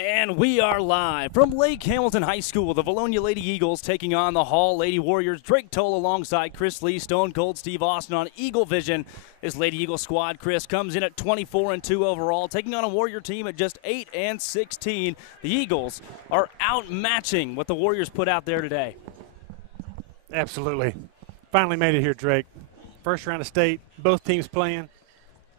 And we are live from Lake Hamilton High School. The Vilonia Lady Eagles taking on the Hall Lady Warriors. Drake Toll alongside Chris Lee, Stone Cold Steve Austin on Eagle Vision. This Lady Eagle squad, Chris, comes in at 24-2 overall, taking on a Warrior team at just 8-16. The Eagles are outmatching what the Warriors put out there today. Absolutely. Finally made it here, Drake. First round of state, both teams playing.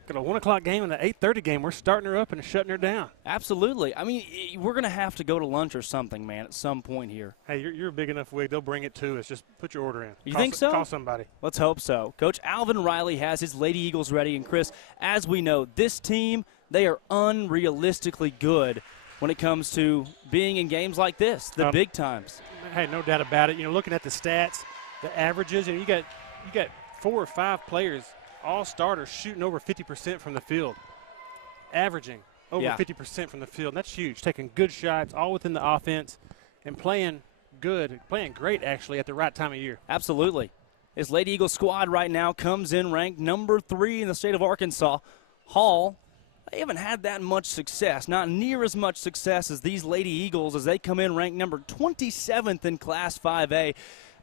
Got a 1 o'clock game and an 8:30 game. We're starting her up and shutting her down. Absolutely. I mean, we're going to have to go to lunch or something, man, at some point here. Hey, you're a big enough wig. They'll bring it to us. Just put your order in. You think so? Call somebody. Let's hope so. Coach Alvin Riley has his Lady Eagles ready. And, Chris, as we know, this team, they are unrealistically good when it comes to being in games like this, the big times. Hey, no doubt about it. You know, looking at the stats, the averages, and you got 4 or 5 players, all starters, shooting over 50% from the field, averaging over 50% from the field. And that's huge, taking good shots, all within the offense, and playing good, playing great, actually, at the right time of year. Absolutely. This Lady Eagles squad right now comes in ranked number 3 in the state of Arkansas. Hall, they haven't had that much success, not near as much success as these Lady Eagles as they come in ranked number 27th in Class 5A.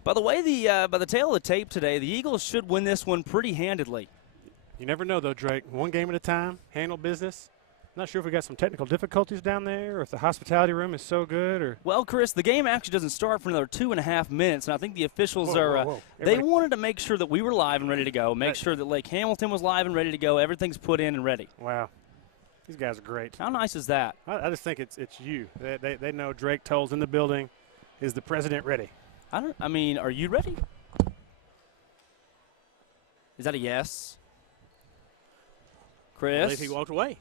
By the way, by the tail of the tape today, the Eagles should win this one pretty handedly. You never know, though, Drake. One game at a time, handle business. Not sure if we got some technical difficulties down there or if the hospitality room is so good. Or Well, Chris, the game actually doesn't start for another 2.5 minutes, and I think the officials they wanted to make sure that we were live and ready to go, make sure that Lake Hamilton was live and ready to go, everything's put in and ready. Wow. These guys are great. How nice is that? I just think it's you. They know Drake Toll's in the building. Is the president ready? I mean, are you ready? Is that a yes? Chris? I believe he walked away.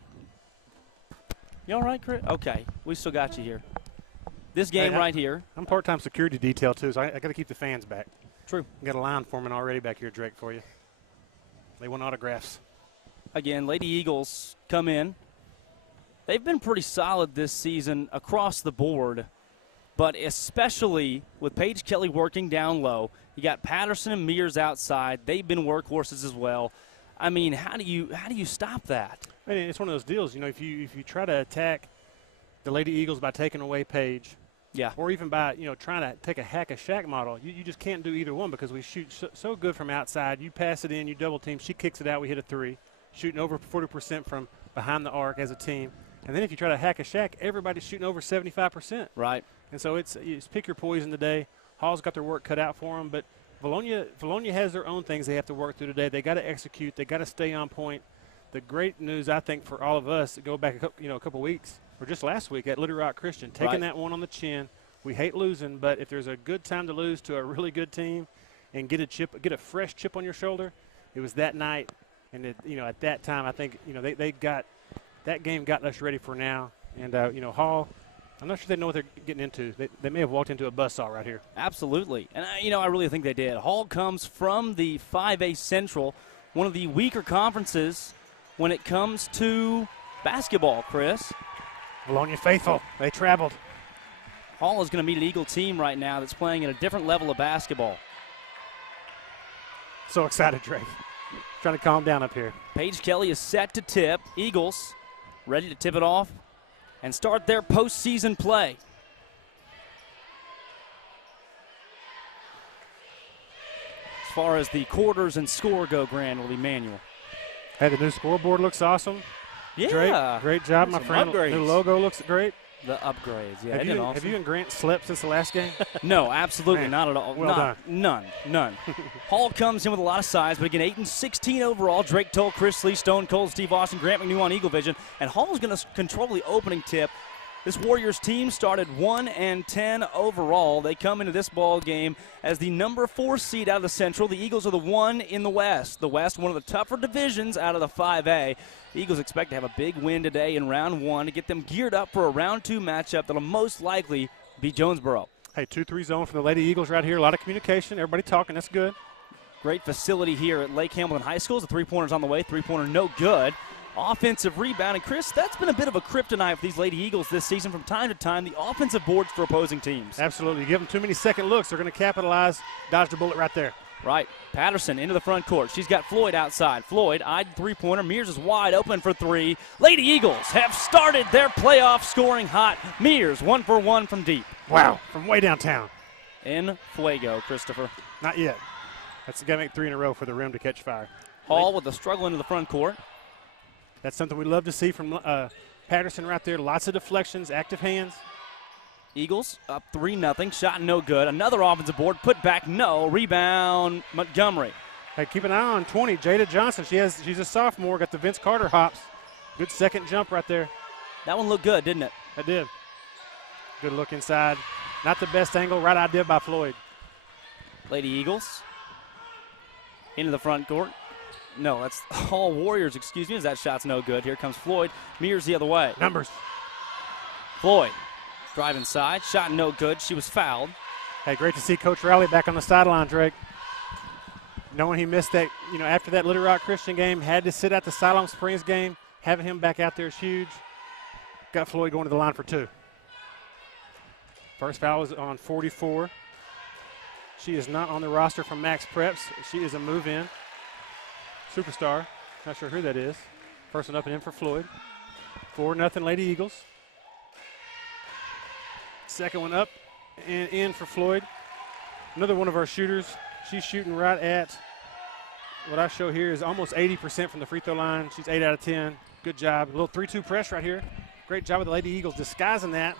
You all right, Chris? Okay, we still got you here. This game right here. I'm part-time security detail, too, so I got to keep the fans back. True. Got a line foreman already back here, Drake, for you. They want autographs. Again, Lady Eagles come in. They've been pretty solid this season across the board, but especially with Paige Kelly working down low. You got Patterson and Mears outside. They've been workhorses as well. I mean, how do you stop that? I mean, it's one of those deals. You know, if you try to attack the Lady Eagles by taking away Paige, or even by trying to take a hack a Shaq model, you just can't do either one because we shoot so good from outside. You pass it in, you double team, she kicks it out, we hit a 3, shooting over 40% from behind the arc as a team. And then if you try to hack a Shaq, everybody's shooting over 75%. Right. And so it's pick your poison today. Hall's got their work cut out for them, but Vilonia has their own things they have to work through today. They got to execute. They got to stay on point. The great news, I think, for all of us, go back a couple weeks, or just last week at Little Rock Christian, taking that one on the chin. We hate losing, but if there's a good time to lose to a really good team and get a fresh chip on your shoulder, it was that night. And at that time, I think they got that game got us ready for now. And Hall, I'm not sure they know what they're getting into. They may have walked into a buzzsaw right here. Absolutely. And, I really think they did. Hall comes from the 5A Central, one of the weaker conferences when it comes to basketball, Chris. Vilonia faithful. They traveled. Hall is going to meet an Eagle team right now that's playing at a different level of basketball. So excited, Drake. Trying to calm down up here. Paige Kelly is set to tip. Eagles ready to tip it off and start their postseason play. As far as the quarters and score go, Grand will be manual. Hey, the new scoreboard looks awesome. Yeah. Drake, great job, my friend. Upgrades. New logo looks great. The upgrades, yeah. Have you and Grant slept since the last game? No, absolutely not at all. Well done. None. Hall comes in with a lot of size, but again, 8-16 overall. Drake Toll, Chris Lee, Stone Cold, Steve Austin, Grant McNew on Eagle Vision. And Hall's going to control the opening tip. This Warriors team started 1-10 overall. They come into this ball game as the number 4 seed out of the Central. The Eagles are the 1 in the West. The West, one of the tougher divisions out of the 5A. The Eagles expect to have a big win today in round 1 to get them geared up for a round 2 matchup that will most likely be Jonesboro. Hey, 2-3 zone for the Lady Eagles right here. A lot of communication. Everybody talking. That's good. Great facility here at Lake Hamilton High School. The three-pointer's on the way. Three-pointer no good. Offensive rebound. And, Chris, that's been a bit of a kryptonite for these Lady Eagles this season from time to time, the offensive boards for opposing teams. Absolutely. You give them too many second looks, they're going to capitalize. Dodged a bullet right there. Right. Patterson into the front court. She's got Floyd outside. Floyd eyed three-pointer. Mears is wide open for three. Lady Eagles have started their playoff scoring hot. Mears 1 for 1 from deep. Wow, from way downtown. In fuego, Christopher. Not yet. That's got to make 3 in a row for the rim to catch fire. Hall with a struggle into the front court. That's something we love to see from Patterson right there. Lots of deflections, active hands. Eagles up 3-0. Shot no good. Another offensive board. Put back no. Rebound Montgomery. Hey, keep an eye on 20, Jada Johnson. She's a sophomore. Got the Vince Carter hops. Good second jump right there. That one looked good, didn't it? It did. Good look inside. Not the best angle. Right idea by Floyd. Lady Eagles into the front court. No, that's all Warriors, excuse me, as that shot's no good. Here comes Floyd. Mears the other way. Numbers. Floyd drive inside. Shot no good. She was fouled. Hey, great to see Coach Riley back on the sideline, Drake. Knowing he missed that, after that Little Rock Christian game, had to sit out the Siloam Springs game. Having him back out there is huge. Got Floyd going to the line for 2. First foul is on 44. She is not on the roster from Max Preps. She is a move-in. Superstar. Not sure who that is. First one up and in for Floyd. 4-0 Lady Eagles. Second one up and in for Floyd. Another one of our shooters. She's shooting right at what I show here is almost 80% from the free throw line. She's 8 out of 10. Good job. A little 3-2 press right here. Great job with the Lady Eagles disguising that.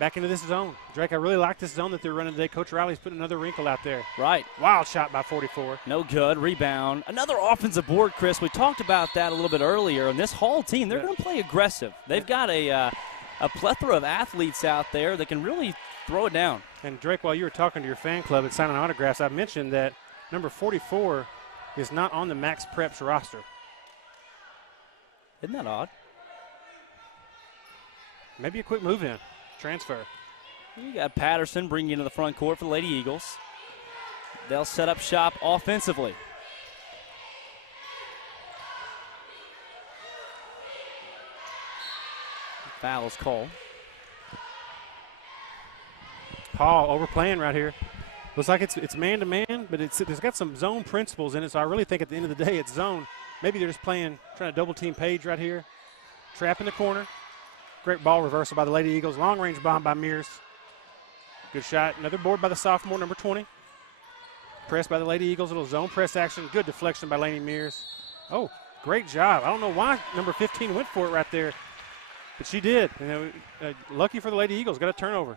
Back into this zone. Drake, I really like this zone that they're running today. Coach Riley's putting another wrinkle out there. Right. Wild shot by 44. No good. Rebound. Another offensive board, Chris. We talked about that a little bit earlier. And this Hall team, they're going to play aggressive. They've got a plethora of athletes out there that can really throw it down. And, Drake, while you were talking to your fan club and signing autographs, I mentioned that number 44 is not on the Max Preps roster. Isn't that odd? Maybe a quick move in. Transfer. You got Patterson bringing into the front court for the Lady Eagles. They'll set up shop offensively. Foul is called. Hall overplaying right here. Looks like it's man-to-man, but it's got some zone principles in it, so I really think at the end of the day it's zone. Maybe they're just trying to double-team Paige right here. Trap in the corner. Great ball reversal by the Lady Eagles. Long-range bomb by Mears. Good shot. Another board by the sophomore, number 20. Press by the Lady Eagles. Little zone press action. Good deflection by Lainey Mears. Oh, great job. I don't know why number 15 went for it right there, but she did. Lucky for the Lady Eagles. Got a turnover.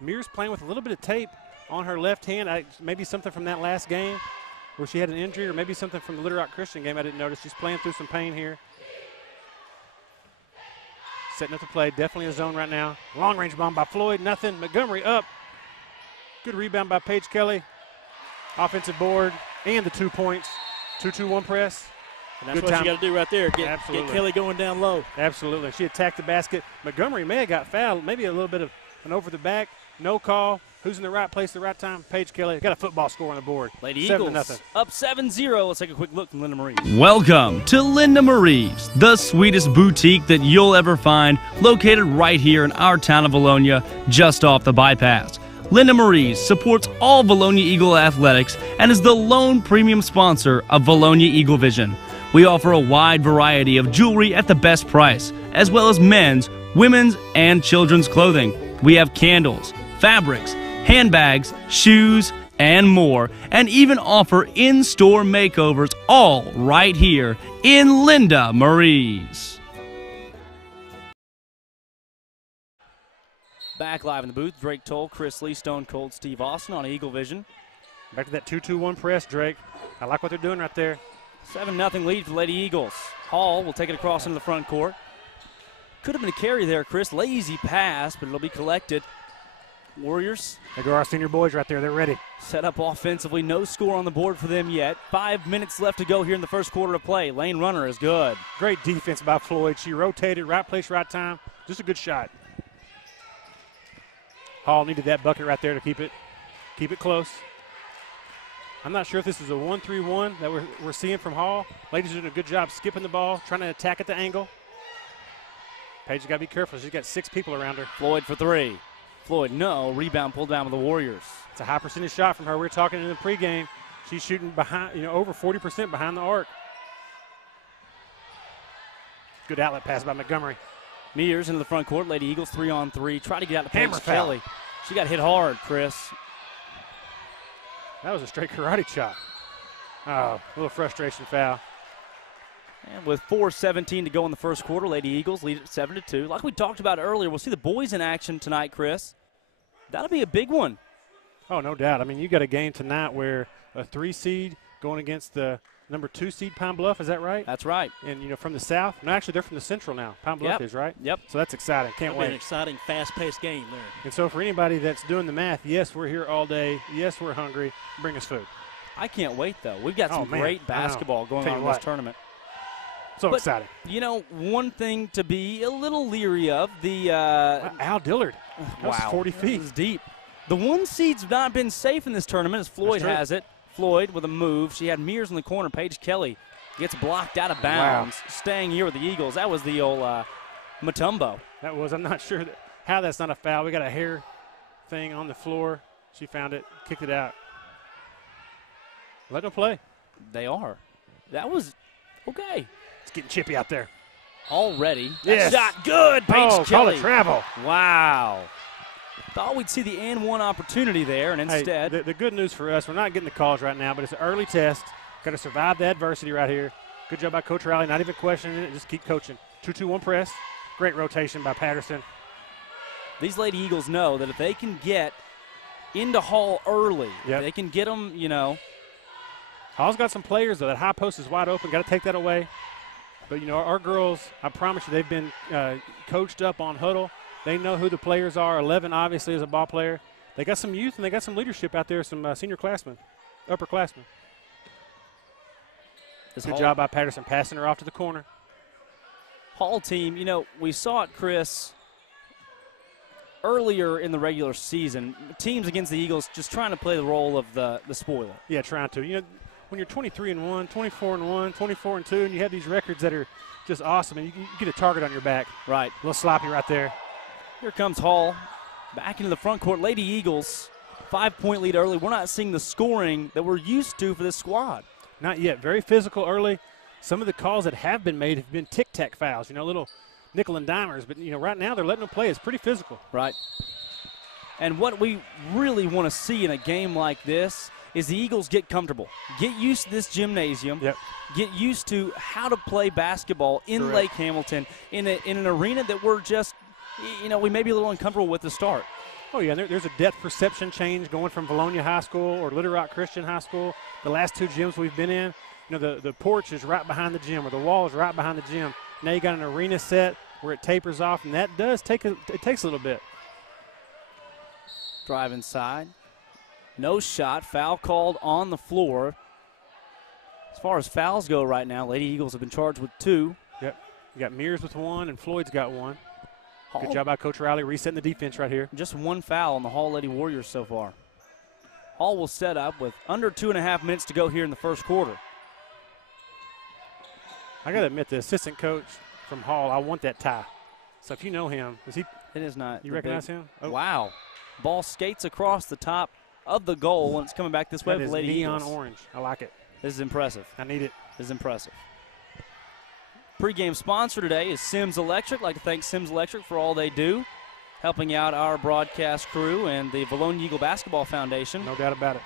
Mears playing with a little bit of tape on her left hand. Maybe something from that last game where she had an injury, or maybe something from the Little Rock Christian game I didn't notice. She's playing through some pain here. Setting up the play. Definitely a zone right now. Long-range bomb by Floyd. Nothing. Montgomery up. Good rebound by Paige Kelly. Offensive board and the 2 points. 2-2-1 press. And that's what you got to do right there. Get Kelly going down low. Absolutely. She attacked the basket. Montgomery may have got fouled. Maybe a little bit of an over the back. No call. Who's in the right place at the right time? Paige Kelly. Got a football score on the board. Lady Eagles 7-0. up 7-0. Let's take a quick look from Linda Marie's. Welcome to Linda Marie's, the sweetest boutique that you'll ever find, located right here in our town of Vilonia, just off the bypass. Linda Marie's supports all Vilonia Eagle athletics and is the lone premium sponsor of Vilonia Eagle Vision. We offer a wide variety of jewelry at the best price, as well as men's, women's, and children's clothing. We have candles, fabrics, handbags, shoes, and more, and even offer in-store makeovers, all right here in Linda Marie's. Back live in the booth, Drake Toll, Chris Lee, Stone Cold, Steve Austin on Eagle Vision. Back to that 2-2-1 press, Drake. I like what they're doing right there. 7-0 lead for the Lady Eagles. Hall will take it across into the front court. Could have been a carry there, Chris. Lazy pass, but it'll be collected. Warriors. There go our senior boys right there. They're ready. Set up offensively. No score on the board for them yet. 5 minutes left to go here in the first quarter of play. Lane runner is good. Great defense by Floyd. She rotated, right place, right time. Just a good shot. Hall needed that bucket right there to keep it close. I'm not sure if this is a 1-3-1 that we're seeing from Hall. Ladies are doing a good job skipping the ball, trying to attack at the angle. Paige got to be careful. She's got 6 people around her. Floyd for 3. Floyd, no. Rebound pulled down with the Warriors. It's a high percentage shot from her. We were talking in the pregame. She's shooting behind, over 40% behind the arc. Good outlet pass by Montgomery. Mears into the front court. Lady Eagles 3-on-3. Try to get out to Hammer Paige foul. Kelly. She got hit hard, Chris. That was a straight karate chop. Oh, a little frustration foul. And with 4:17 to go in the first quarter, Lady Eagles lead at 7-2. Like we talked about earlier, we'll see the boys in action tonight, Chris. That'll be a big one. Oh, no doubt. I mean, you got a game tonight where a 3 seed going against the number 2 seed Pine Bluff. Is that right? That's right. And, from the south. No, actually, they're from the central now. Pine Bluff is, right? Yep. So that's exciting. Can't It'll wait. be an exciting, fast-paced game there. And so for anybody that's doing the math, yes, we're here all day. Yes, we're hungry. Bring us food. I can't wait, though. We've got some great basketball going on in this tournament. So exciting. One thing to be a little leery of, the Al Dillard. That was 40 feet. That was deep. The 1 seed's not been safe in this tournament as Floyd has it. Floyd with a move. She had Mears in the corner. Paige Kelly gets blocked out of bounds, staying here with the Eagles. That was the old Mutombo. That was. I'm not sure how that's not a foul. We got a hair thing on the floor. She found it, kicked it out. Let them play. They are. That was okay. It's getting chippy out there. Already. Yes. That shot good. Paige Kelly. Call it travel. Wow. Thought we'd see the and one opportunity there, and instead. Hey, the good news for us, we're not getting the calls right now, but it's an early test. Got to survive the adversity right here. Good job by Coach Riley, not even questioning it, just keep coaching. 2-2-1 press. Great rotation by Patterson. These Lady Eagles know that if they can get into Hall early, they can get them, Hall's got some players, though. That high post is wide open. Got to take that away. But, our girls, I promise you, they've been coached up on huddle. They know who the players are. 11, obviously, is a ball player. They got some youth, and they got some leadership out there, some senior classmen, upperclassmen. Good job by Patterson, passing her off to the corner. Hall team, we saw it, Chris, earlier in the regular season. Teams against the Eagles just trying to play the role of the spoiler. Yeah, trying to. When you're 23-1, 24-1, 24-2, and you have these records that are just awesome, and you get a target on your back. Right. A little sloppy right there. Here comes Hall back into the front court. Lady Eagles, 5-point lead early. We're not seeing the scoring that we're used to for this squad. Not yet. Very physical early. Some of the calls that have been made have been tic-tac fouls, little nickel and dimers. But, right now they're letting them play. It's pretty physical. Right. And what we really want to see in a game like this is the Eagles get comfortable. Get used to this gymnasium. Yep. Get used to how to play basketball in Lake Hamilton in an arena that we're just, we may be a little uncomfortable with to start. Oh, yeah, there's a depth perception change going from Vilonia High School or Little Rock Christian High School. The last 2 gyms we've been in, the porch is right behind the gym or the wall is right behind the gym. Now you got an arena set where it tapers off, and that does takes a little bit. Drive inside. No shot. Foul called on the floor. As far as fouls go right now, Lady Eagles have been charged with 2. Yep. You got Mears with 1, and Floyd's got 1. Hall, good job by Coach Riley resetting the defense right here. Just 1 foul on the Hall Lady Warriors so far. Hall will set up with under 2.5 minutes to go here in the first quarter. I got to admit, the assistant coach from Hall, I want that tie. So if you know him, It is not. You recognize him? Oh. Wow. Ball skates across the top of the goal, and it's coming back this way for for Lady neon Eagles. Orange. I like it. This is impressive. I need it. This is impressive. Pre-game sponsor today is Sims Electric. I'd like to thank Sims Electric for all they do, helping out our broadcast crew and the Vilonia Eagle Basketball Foundation. No doubt about it.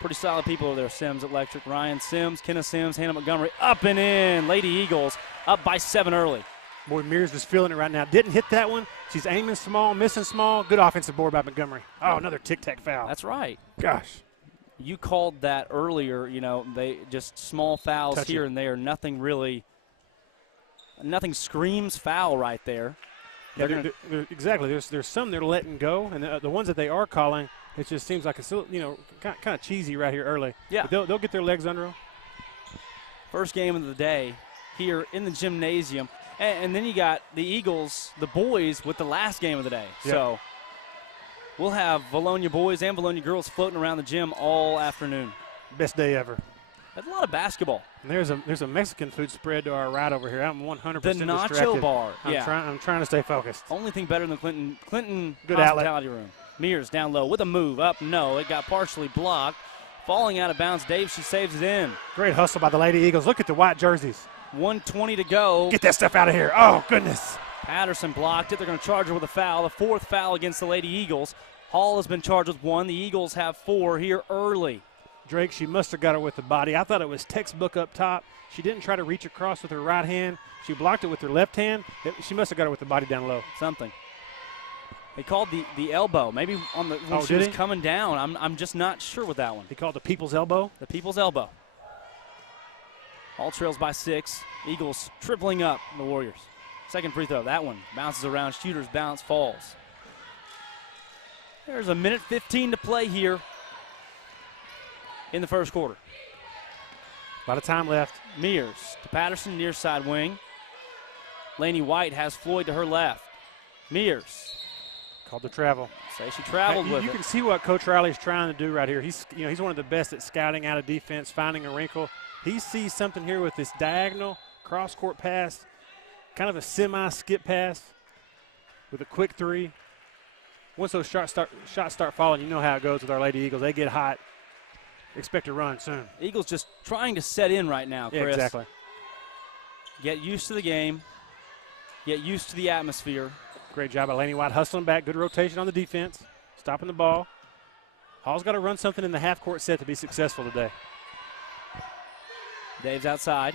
Pretty solid people over there, Sims Electric. Ryan Sims, Kenneth Sims, Hannah Montgomery, up and in. Lady Eagles up by 7 early. Boy, Mears is feeling it right now. Didn't hit that one. She's aiming small, missing small. Good offensive board by Montgomery. Oh, another tic-tac foul. That's right. Gosh. You called that earlier, they just small fouls here and there. Nothing screams foul right there. Yeah, exactly. There's some they're letting go, and the ones that they are calling, it just seems like it's kind of cheesy right here early. Yeah. But they'll get their legs under them. First game of the day here in the gymnasium. And then you got the Eagles, the boys, with the last game of the day. Yep. So we'll have Vilonia boys and Vilonia girls floating around the gym all afternoon. Best day ever. That's a lot of basketball. And there's a Mexican food spread to our right over here. I'm 100% The nacho distracted. bar. I'm trying to stay focused. Only thing better than Clinton Good hospitality room. Mears down low with a move up. No, it got partially blocked. Falling out of bounds. Dave, she saves it in. Great hustle by the Lady Eagles. Look at the white jerseys. 1:20 to go. Get that stuff out of here. Oh, goodness. Patterson blocked it. They're going to charge her with a foul. The 4th foul against the Lady Eagles. Hall has been charged with 1. The Eagles have 4 here early. Drake, she must have got her with the body. I thought it was textbook up top. She didn't try to reach across with her right hand. She blocked it with her left hand. She must have got her with the body down low. Something. They called the elbow. Maybe on the when she was coming down. I'm just not sure with that one. He called the people's elbow? The people's elbow. Hall trails by 6. Eagles tripling up the Warriors. Second free throw. That one bounces around. Shooter's bounce falls. There's 1:15 to play here in the first quarter. A lot of time left. Mears to Patterson, near side wing. Laney White has Floyd to her left. Mears. Called the travel. Say she traveled with it. You can see what Coach Riley's trying to do right here. He's one of the best at scouting out of defense, finding a wrinkle. He sees something here with this diagonal cross-court pass, kind of a semi-skip pass with a quick 3. Once those shots start falling, you know how it goes with our Lady Eagles. They get hot. Expect a run soon. Eagles just trying to set in right now, Chris. Yeah, exactly. Get used to the game. Get used to the atmosphere. Great job by Laney White hustling back. Good rotation on the defense. Stopping the ball. Hall's got to run something in the half-court set to be successful today. Dave's outside.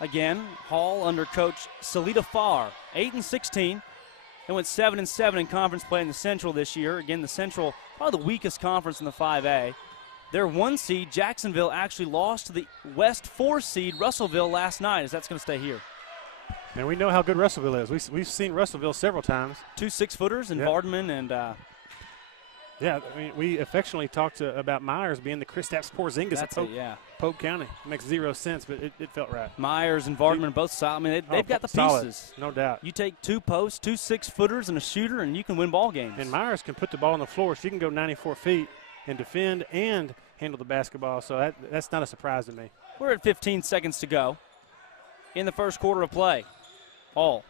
Again, Hall under Coach Salita Farr. 8-16. They went 7-7 in conference play in the Central this year. Again, the Central, probably the weakest conference in the 5A. Their 1 seed, Jacksonville, actually lost to the West 4 seed, Russellville, last night. Is that's going to stay here? And we know how good Russellville is. We've seen Russellville several times. 2 6-footers in Vardaman and yeah, I mean, we affectionately talked about Myers being the Kristaps Porzingis of Pope County. It makes 0 sense, but it felt right. Myers and Vardaman both solid. I mean, they've got the pieces. No doubt. You take 2 posts, 2 6-footers, and a shooter, and you can win ball games. And Myers can put the ball on the floor. She can go 94 feet and defend and handle the basketball, so that's not a surprise to me. We're at 15 seconds to go in the first quarter of play. Hall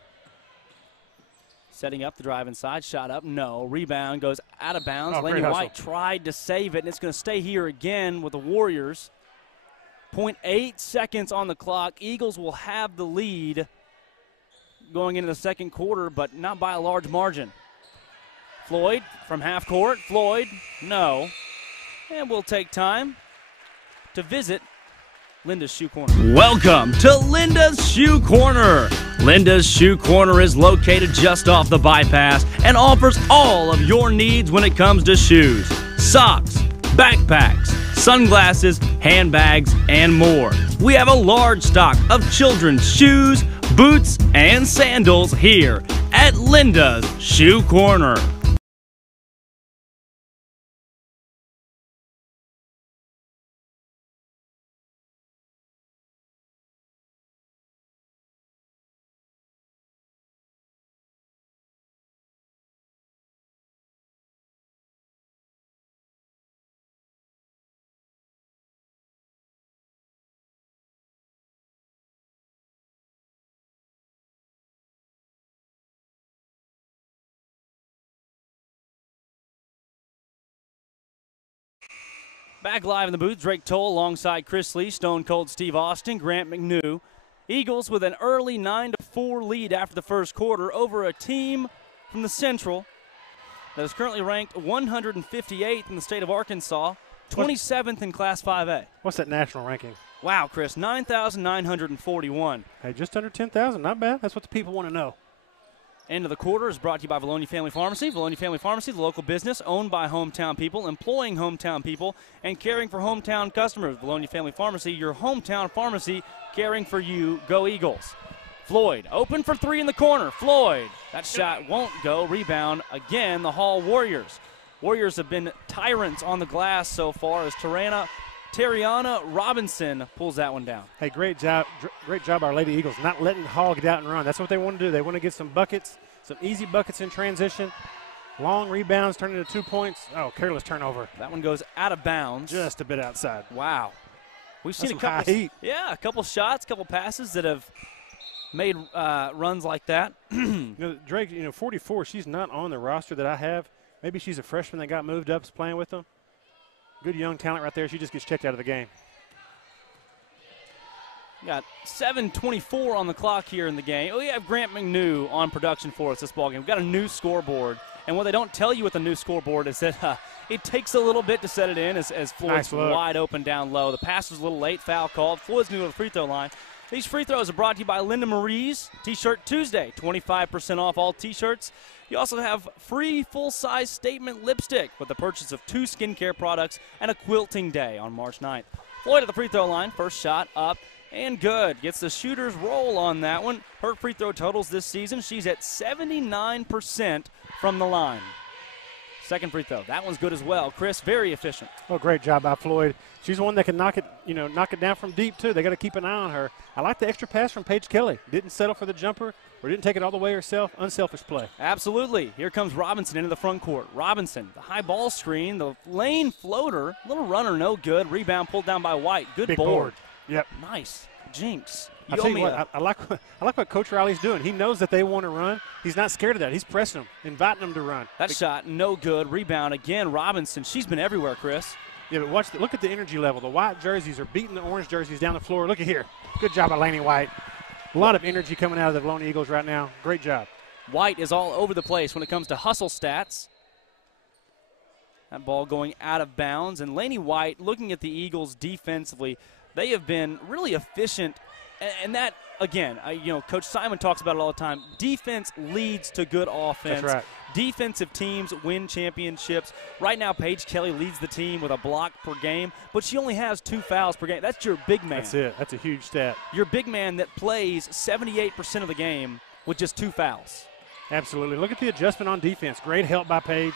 setting up the drive inside, shot up, no. Rebound goes out of bounds. Laney White tried to save it, and it's going to stay here again with the Warriors. 0.8 seconds on the clock. Eagles will have the lead going into the second quarter, but not by a large margin. Floyd from half court. Floyd, no. And we'll take time to visit Linda's Shoe Corner. Welcome to Linda's Shoe Corner. Linda's Shoe Corner is located just off the bypass and offers all of your needs when it comes to shoes, socks, backpacks, sunglasses, handbags, and more. We have a large stock of children's shoes, boots, and sandals here at Linda's Shoe Corner. Back live in the booth, Drake Toll alongside Chris Lee, Stone Cold Steve Austin, Grant McNew. Eagles with an early 9-4 lead after the first quarter over a team from the Central that is currently ranked 158th in the state of Arkansas, 27th in Class 5A. What's that national ranking? Wow, Chris, 9,941. Hey, just under 10,000, not bad. That's what the people want to know. End of the quarter is brought to you by Vilonia Family Pharmacy. Vilonia Family Pharmacy, the local business owned by hometown people, employing hometown people, and caring for hometown customers. Vilonia Family Pharmacy, your hometown pharmacy, caring for you. Go Eagles. Floyd, open for 3 in the corner. Floyd, that shot won't go. Rebound again, the Hall Warriors. Warriors have been tyrants on the glass so far as Terriana Robinson pulls that one down. Hey, great job our Lady Eagles, not letting Hall get out and run. That's what they want to do. They want to get some buckets, some easy buckets in transition. Long rebounds turn into 2 points. Oh, careless turnover. That one goes out of bounds. Just a bit outside. Wow. We've seen That's some high heat. Yeah, a couple shots, a couple passes that have made runs like that. Drake, 44, she's not on the roster that I have. Maybe she's a freshman that got moved up, is playing with them. Good young talent right there. She just gets checked out of the game. Got 7:24 on the clock here in the game. We have Grant McNew on production for us this ballgame. We've got a new scoreboard. And what they don't tell you with the new scoreboard is that it takes a little bit to set it in as Floyd's wide open down low. The pass was a little late, foul called. Floyd's new to the free throw line. These free throws are brought to you by Linda Marie's T-Shirt Tuesday. 25% off all T-shirts. You also have free full-size statement lipstick with the purchase of 2 skincare products and a quilting day on March 9th. Floyd at the free throw line. First shot up and good. Gets the shooter's roll on that one. Her free throw totals this season, she's at 79% from the line. Second free throw. That one's good as well. Chris, very efficient. Oh, great job by Floyd. She's the one that can knock it down from deep, too. They got to keep an eye on her. I like the extra pass from Paige Kelly. Didn't settle for the jumper or didn't take it all the way herself. Unselfish play. Absolutely. Here comes Robinson into the front court. Robinson, the high ball screen, the lane floater. Little runner, no good. Rebound pulled down by White. Good Big board. Yep. Nice. Jinx. I tell you what, I like what Coach Riley's doing. He knows that they want to run. He's not scared of that. He's pressing them, inviting them to run. That shot, no good. Rebound again. Robinson. She's been everywhere, Chris. Yeah, but look at the energy level. The white jerseys are beating the orange jerseys down the floor. Look at here. Good job by Laney White. A lot of energy coming out of the Vilonia Eagles right now. Great job. White is all over the place when it comes to hustle stats. That ball going out of bounds. And Laney White, looking at the Eagles defensively, they have been really efficient. And that, again, Coach Simon talks about it all the time. Defense leads to good offense. That's right. Defensive teams win championships. Right now, Paige Kelly leads the team with a block per game, but she only has 2 fouls per game. That's your big man. That's it. That's a huge stat. Your big man that plays 78% of the game with just 2 fouls. Absolutely. Look at the adjustment on defense. Great help by Paige.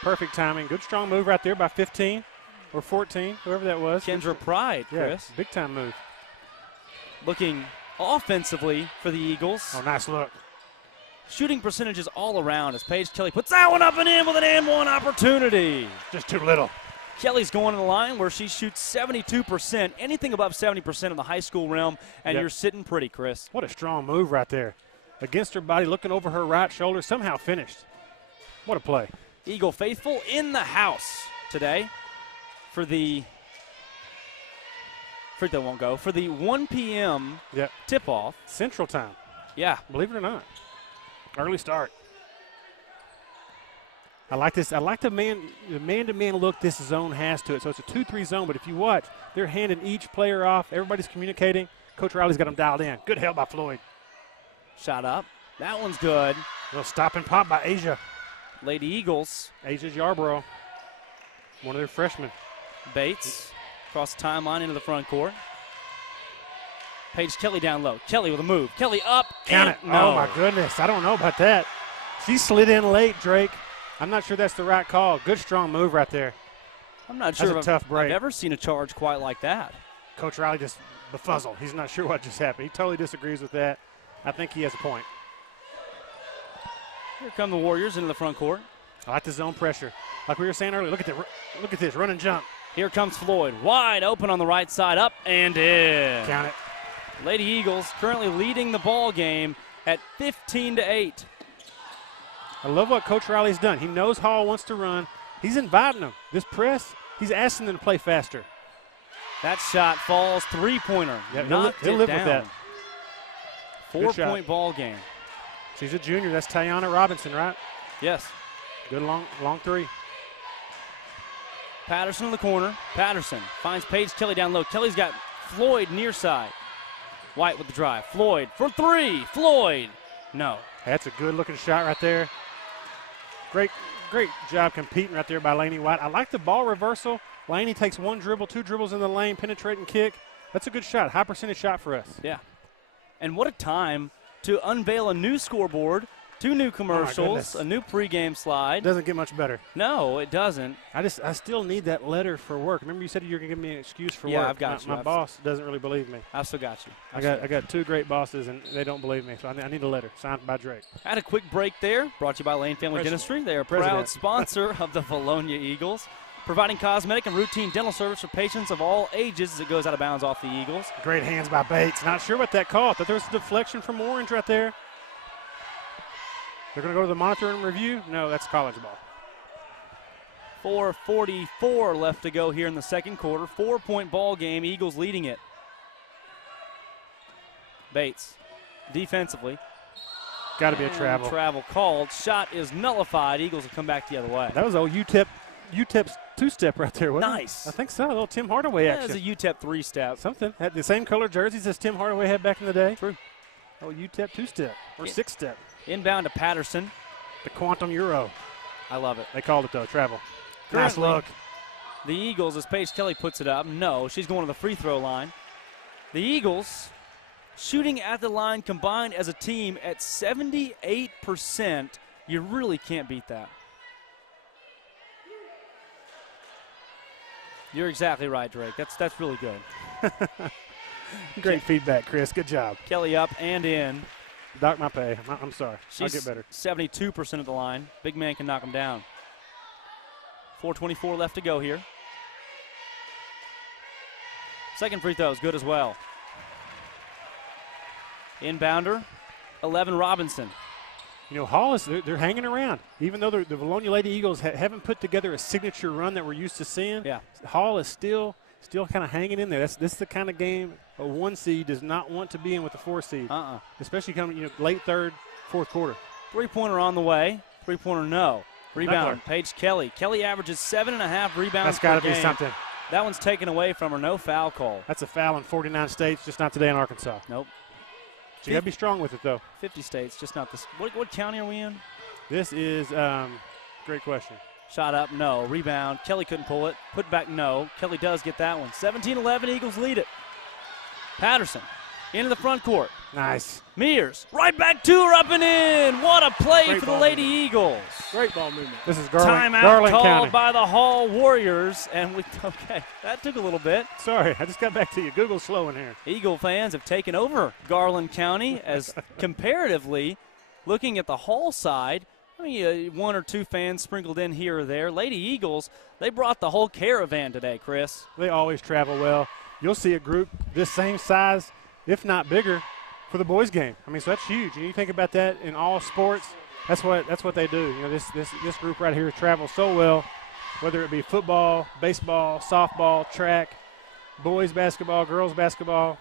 Perfect timing. Good strong move right there by 15 or 14, whoever that was. Kendra Pride, Chris. Yeah, big-time move. Looking offensively for the Eagles. Oh, nice look. Shooting percentages all around as Paige Kelly puts that one up and in with an and one opportunity. Just too little. Kelly's going to the line where she shoots 72%, anything above 70% in the high school realm, and you're sitting pretty, Chris. What a strong move right there. Against her body, looking over her right shoulder, somehow finished. What a play. Eagle faithful in the house today for the free throw won't go. For the 1 p.m. tip-off. Central time. Yeah. Believe it or not. Early start. I like this. I like the man-to-man look this zone has to it. So it's a 2-3 zone, but if you watch, they're handing each player off. Everybody's communicating. Coach Riley's got them dialed in. Good help by Floyd. Shot up. That one's good. Little stop and pop by Asia. Lady Eagles. Asia Yarborough. One of their freshmen. Bates. Across the timeline into the front court. Paige Kelly down low. Kelly with a move. Kelly up. Count it. No. Oh, my goodness. I don't know about that. She slid in late, Drake. I'm not sure that's the right call. Good, strong move right there. I'm not sure that's a tough break. I've ever seen a charge quite like that. Coach Riley just befuzzled. He's not sure what just happened. He totally disagrees with that. I think he has a point. Here come the Warriors into the front court. I like the zone pressure. Like we were saying earlier, look at this, run and jump. Here comes Floyd, wide open on the right side, up and in. Count it. Lady Eagles currently leading the ball game at 15-8. I love what Coach Riley's done. He knows Hall wants to run. He's inviting them. This press, he's asking them to play faster. That shot falls, three-pointer. Yep, he'll live down. with that. 4-point ball game. She's a junior. That's Tiana Robinson, right? Yes. Good long three. Patterson in the corner. Patterson finds Paige Kelly down low. Kelly's got Floyd near side. White with the drive. Floyd for three. Floyd. No. That's a good-looking shot right there. Great job competing right there by Laney White. I like the ball reversal. Laney takes 1 dribble, 2 dribbles in the lane, penetrating kick. That's a good shot, high percentage shot for us. Yeah. And what a time to unveil a new scoreboard, 2 new commercials, a new pregame slide. Doesn't get much better. No, it doesn't. I still need that letter for work. Remember you said you were going to give me an excuse for work. Yeah, I've got My boss doesn't really believe me. I've still got you. I got 2 great bosses, and they don't believe me, so I need a letter signed by Drake. Had a quick break there, brought to you by Lane Family Dentistry. They are a proud sponsor of the Vilonia Eagles. providing cosmetic and routine dental service for patients of all ages as it goes out of bounds off the Eagles. Great hands by Bates. Not sure what that called. Thought there was a deflection from Orange right there. They're going to go to the monitor and review? No, that's college ball. 4:44 left to go here in the second quarter. 4-point ball game. Eagles leading it. Bates defensively. Got to be a travel. Travel called. Shot is nullified. Eagles will come back the other way. That was old UTEP's two-step right there, wasn't it? Nice. I think so. A little Tim Hardaway action. That was a UTEP three-step. Something. Had the same color jerseys as Tim Hardaway had back in the day. True. Oh, UTEP two-step or six-step. Inbound to Patterson. The Quantum Euro. I love it. They called it, though, travel. Currently, nice look. The Eagles, as Paige Kelly puts it up, no, she's going to the free throw line. The Eagles shooting at the line combined as a team at 78%. You really can't beat that. You're exactly right, Drake. That's really good. Great feedback, Chris. Good job. Kelly up and in. Dock my pay. I'm sorry. I'll She's get better. 72% of the line. Big man can knock him down. 4:24 left to go here. Second free throw is good as well. Inbounder, 11 Robinson. You know, Hall is they're hanging around. Even though the Vilonia Lady Eagles haven't put together a signature run that we're used to seeing, yeah. Hall is still kind of hanging in there. This is the kind of game a 1 seed does not want to be in with a 4 seed. Especially coming late third, fourth quarter. Three-pointer on the way. Three-pointer no. Rebound, Paige Kelly. Kelly averages 7.5 rebounds per game. That's got to be something. That one's taken away from her. No foul call. That's a foul in 49 states, just not today in Arkansas. Nope. So you got to be strong with it, though. 50 states, just not this. What county are we in? This is great question. Shot up, no. Rebound. Kelly couldn't pull it. Put back, no. Kelly does get that one. 17-11, Eagles lead it. Patterson into the front court. Nice. Mears, right back to her, up and in. What a play Great for the Lady movement. Eagles. Great ball movement. This is Garland Timeout called County. by the Hall Warriors. And okay, that took a little bit. Sorry, I just got back to you. Google's slow in here. Eagle fans have taken over Garland County as comparatively, looking at the Hall side, I mean, 1 or 2 fans sprinkled in here or there. Lady Eagles, they brought the whole caravan today, Chris. They always travel well. You'll see a group this same size, if not bigger, for the boys' game. I mean, so that's huge. And you think about that in all sports, that's what they do. You know, this group right here travels so well, whether it be football, baseball, softball, track, boys basketball, girls basketball.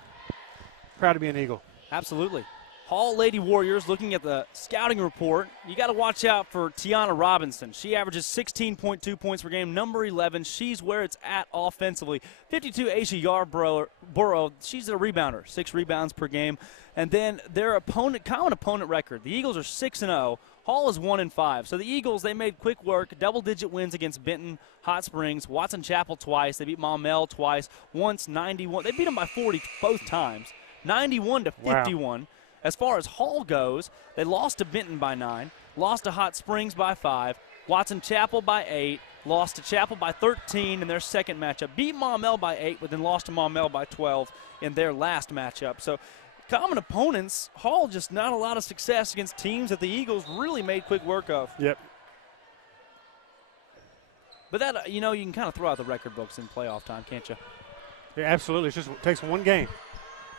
Proud to be an Eagle. Absolutely. Hall Lady Warriors, looking at the scouting report, you got to watch out for Tiana Robinson. She averages 16.2 points per game, number 11. She's where it's at offensively. 52 Aisha Yarborough, she's a rebounder, 6 rebounds per game. And then their common opponent record, the Eagles are 6-0. Hall is 1-5. So the Eagles, they made quick work, double-digit wins against Benton, Hot Springs, Watson Chapel twice. They beat Maumelle twice, once 91. They beat them by 40 both times, 91-51. Wow. As far as Hall goes, they lost to Benton by 9, lost to Hot Springs by 5, Watson Chapel by 8, lost to Chapel by 13 in their second matchup, beat Maumelle by 8, but then lost to Maumelle by 12 in their last matchup. So common opponents, Hall just not a lot of success against teams that the Eagles really made quick work of. Yep. But that, you can kind of throw out the record books in playoff time, can't you? Yeah, absolutely. It just takes one game.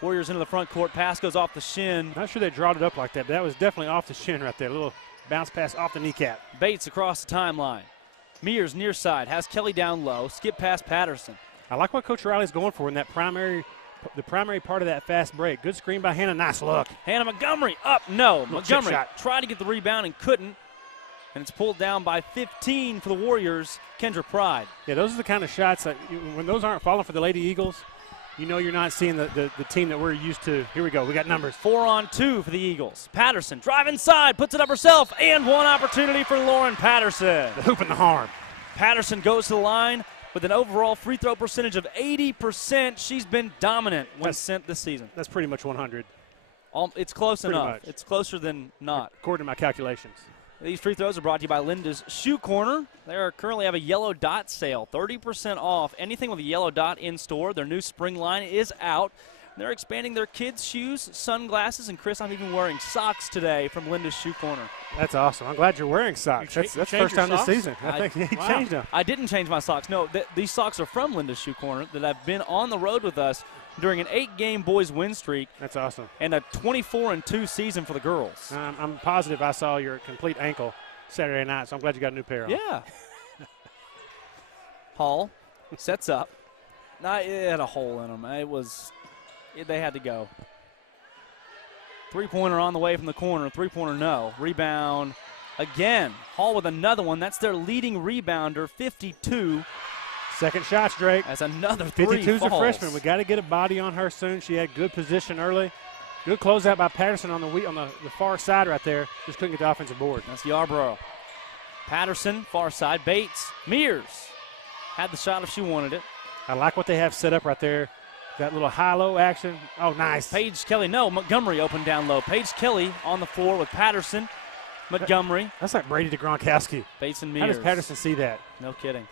Warriors into the front court. Pass goes off the shin. Not sure they drawed it up like that, but that was definitely off the shin right there. A little bounce pass off the kneecap. Bates across the timeline. Mears near side. Has Kelly down low. Skip past Patterson. I like what Coach Riley's going for in that the primary part of that fast break. Good screen by Hannah. Nice look. Hannah Montgomery up. No. Montgomery shot. tried to get the rebound and couldn't. And it's pulled down by 15 for the Warriors. Kendra Pride. Yeah, those are the kind of shots that when those aren't falling for the Lady Eagles, you know you're not seeing the team that we're used to. Here we go. We got numbers. 4-on-2 for the Eagles. Patterson drive inside, puts it up herself, and one opportunity for Lauren Patterson. The hoop and the harm. Patterson goes to the line with an overall free throw percentage of 80%. She's been dominant when sent this season. That's pretty much 100. It's close pretty enough. Much. It's closer than not. According to my calculations. These free throws are brought to you by Linda's Shoe Corner. They currently have a yellow dot sale, 30% off anything with a yellow dot in store. Their new spring line is out. They're expanding their kids' shoes, sunglasses, and Chris, I'm even wearing socks today from Linda's Shoe Corner. That's awesome. I'm glad you're wearing socks. That's the first time this season. I think he changed them. I didn't change my socks. No, these socks are from Linda's Shoe Corner that have been on the road with us during an 8-game boys win streak. That's awesome. And a 24-2 season for the girls. I'm positive I saw your complete ankle Saturday night, so I'm glad you got a new pair on. Yeah. Hall sets up. It had a hole in them. They had to go. Three-pointer on the way from the corner. Three-pointer, no. Rebound again. Hall with another one. That's their leading rebounder, 52. Second shots, Drake. That's another three. 52's a freshman. We got to get a body on her soon. She had good position early. Good closeout by Patterson on the far side right there. Just couldn't get the offensive board. That's Yarborough. Patterson, far side. Bates. Mears had the shot if she wanted it. I like what they have set up right there. That little high-low action. Oh, nice. Paige Kelly. No, Montgomery open down low. Paige Kelly on the floor with Patterson. Montgomery. That's like Brady to Gronkowski. Bates and Mears. How does Patterson see that? No kidding.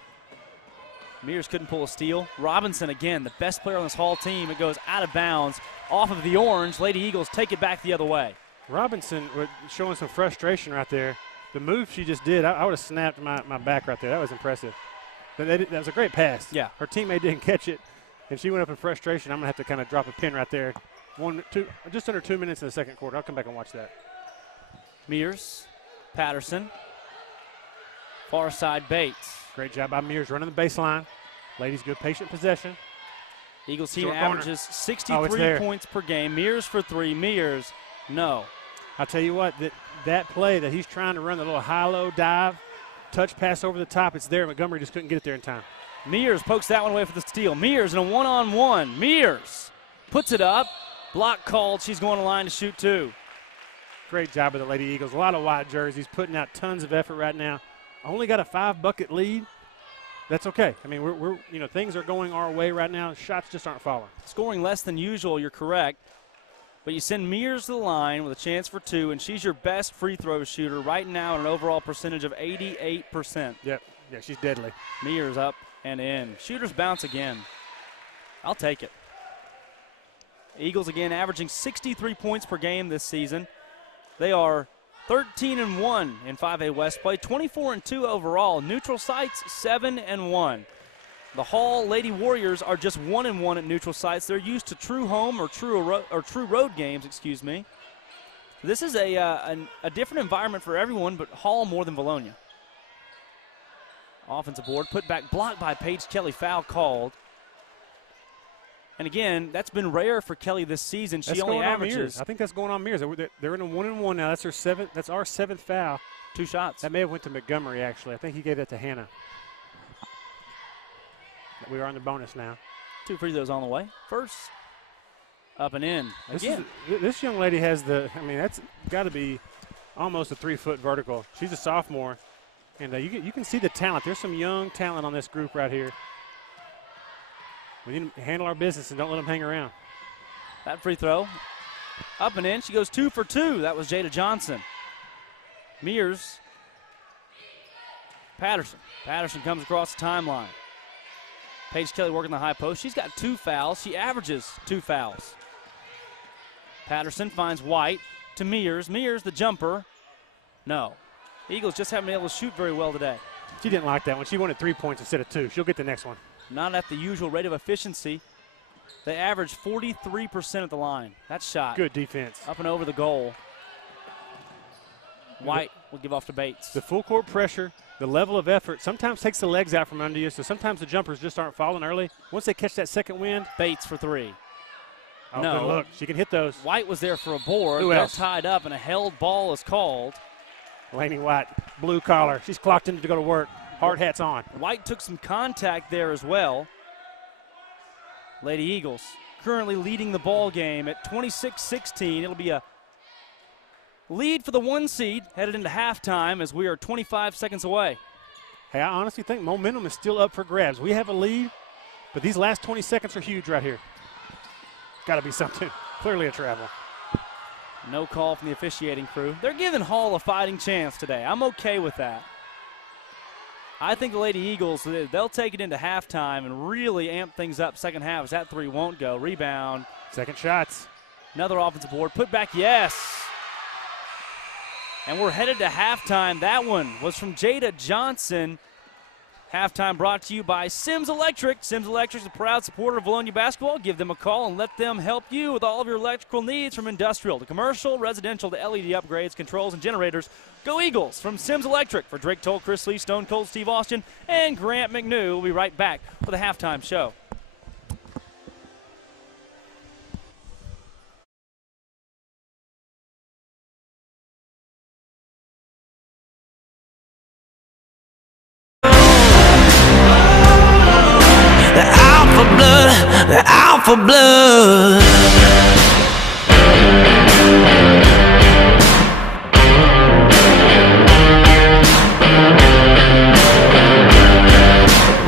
Mears couldn't pull a steal. Robinson, again, the best player on this Hall team. It goes out of bounds off of the orange. Lady Eagles take it back the other way. Robinson showing some frustration right there. The move she just did, I would have snapped my back right there. That was impressive. That was a great pass. Yeah. Her teammate didn't catch it, and she went up in frustration. I'm going to have to kind of drop a pin right there. Just under 2 minutes in the second quarter. I'll come back and watch that. Mears, Patterson, far side Bates. Great job by Mears running the baseline. Ladies, good patient possession. Eagles team averages 63 points per game. Mears for three. Mears, no. I'll tell you what, that play that he's trying to run, the little high-low dive, touch pass over the top, it's there. Montgomery just couldn't get it there in time. Mears pokes that one away for the steal. Mears in a one-on-one. Mears puts it up. Block called. She's going to line to shoot two. Great job of the Lady Eagles. A lot of white jerseys, putting out tons of effort right now. Only got a 5-bucket lead. That's okay. I mean, we're things are going our way right now. Shots just aren't falling. Scoring less than usual, you're correct. But you send Mears to the line with a chance for two, and she's your best free throw shooter right now at an overall percentage of 88%. Yep. Yeah, she's deadly. Mears up and in. Shooters bounce again. I'll take it. Eagles again averaging 63 points per game this season. They are 13-1 in 5A West play, 24-2 overall. Neutral sites 7-1. The Hall Lady Warriors are just 1-1 at neutral sites. They're used to true home or true road games, excuse me. This is a different environment for everyone, but Hall more than Vilonia. Offensive board, put back, blocked by Paige Kelly, foul called. And again, that's been rare for Kelly this season. She only averages. I think that's going on Mears. They're in a 1-1 now. That's our seventh foul. 2 shots. That may have went to Montgomery, actually. I think he gave that to Hannah. We are on the bonus now. 2 free throws on the way. First, up and in. Again. This young lady has that's got to be almost a 3-foot vertical. She's a sophomore, and you can see the talent. There's some young talent on this group right here. We need to handle our business and don't let them hang around. That free throw, up and in. She goes 2 for 2. That was Jada Johnson. Mears. Patterson. Patterson comes across the timeline. Paige Kelly working the high post. She's got 2 fouls. She averages 2 fouls. Patterson finds White to Mears. Mears, the jumper. No. Eagles just haven't been able to shoot very well today. She didn't like that one. She wanted 3 points instead of 2. She'll get the next one. Not at the usual rate of efficiency. They average 43% at the line. That shot. Good defense. Up and over the goal. White will give off to Bates. The full court pressure, the level of effort, sometimes takes the legs out from under you, so sometimes the jumpers just aren't falling early. Once they catch that second wind. Bates for 3. Oh, no. Good look. She can hit those. White was there for a board. Who else? They're tied up, and a held ball is called. Laney White, blue collar. She's clocked in to go to work. Hard hats on. White took some contact there as well. Lady Eagles currently leading the ball game at 26-16. It'll be a lead for the 1 seed headed into halftime as we are 25 seconds away. Hey, I honestly think momentum is still up for grabs. We have a lead, but these last 20 seconds are huge right here. Got to be something. Clearly a travel. No call from the officiating crew. They're giving Hall a fighting chance today. I'm okay with that. I think the Lady Eagles, they'll take it into halftime and really amp things up second half as that 3 won't go. Rebound Second shots. Another offensive board. Put back, yes. And we're headed to halftime. That one was from Jada Johnson. Halftime brought to you by Sims Electric. Sims Electric is a proud supporter of Vilonia basketball. Give them a call and let them help you with all of your electrical needs, from industrial to commercial, residential to LED upgrades, controls, and generators. Go Eagles from Sims Electric. For Drake Toll, Chris Lee, Stone Cold Steve Austin, and Grant McNew. We'll be right back for the halftime show. The alpha blood.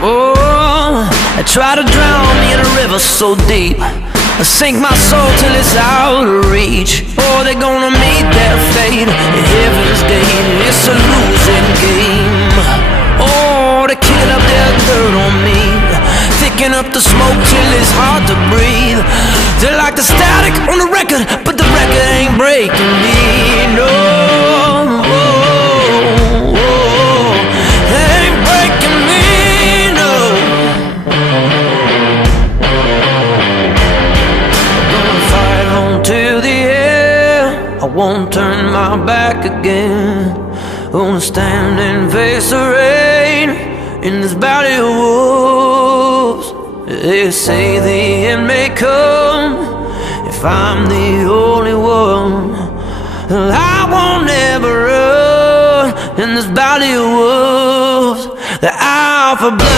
Oh, I try to drown me in a river so deep, I sink my soul till it's out of reach. Oh, they're gonna meet their fate at heaven's gate. It's a losing game. Oh, they kill up their dirt on me, picking up the smoke till it's hard to breathe. They're like the static on the record, but the record ain't breaking me. No, they ain't breaking me, no. I'm gonna fight on till the end. I won't turn my back again. Gonna stand and face the rain in this valley of wolves. They say the end may come if I'm the only one. I won't ever run in this valley of wolves. The alpha blood.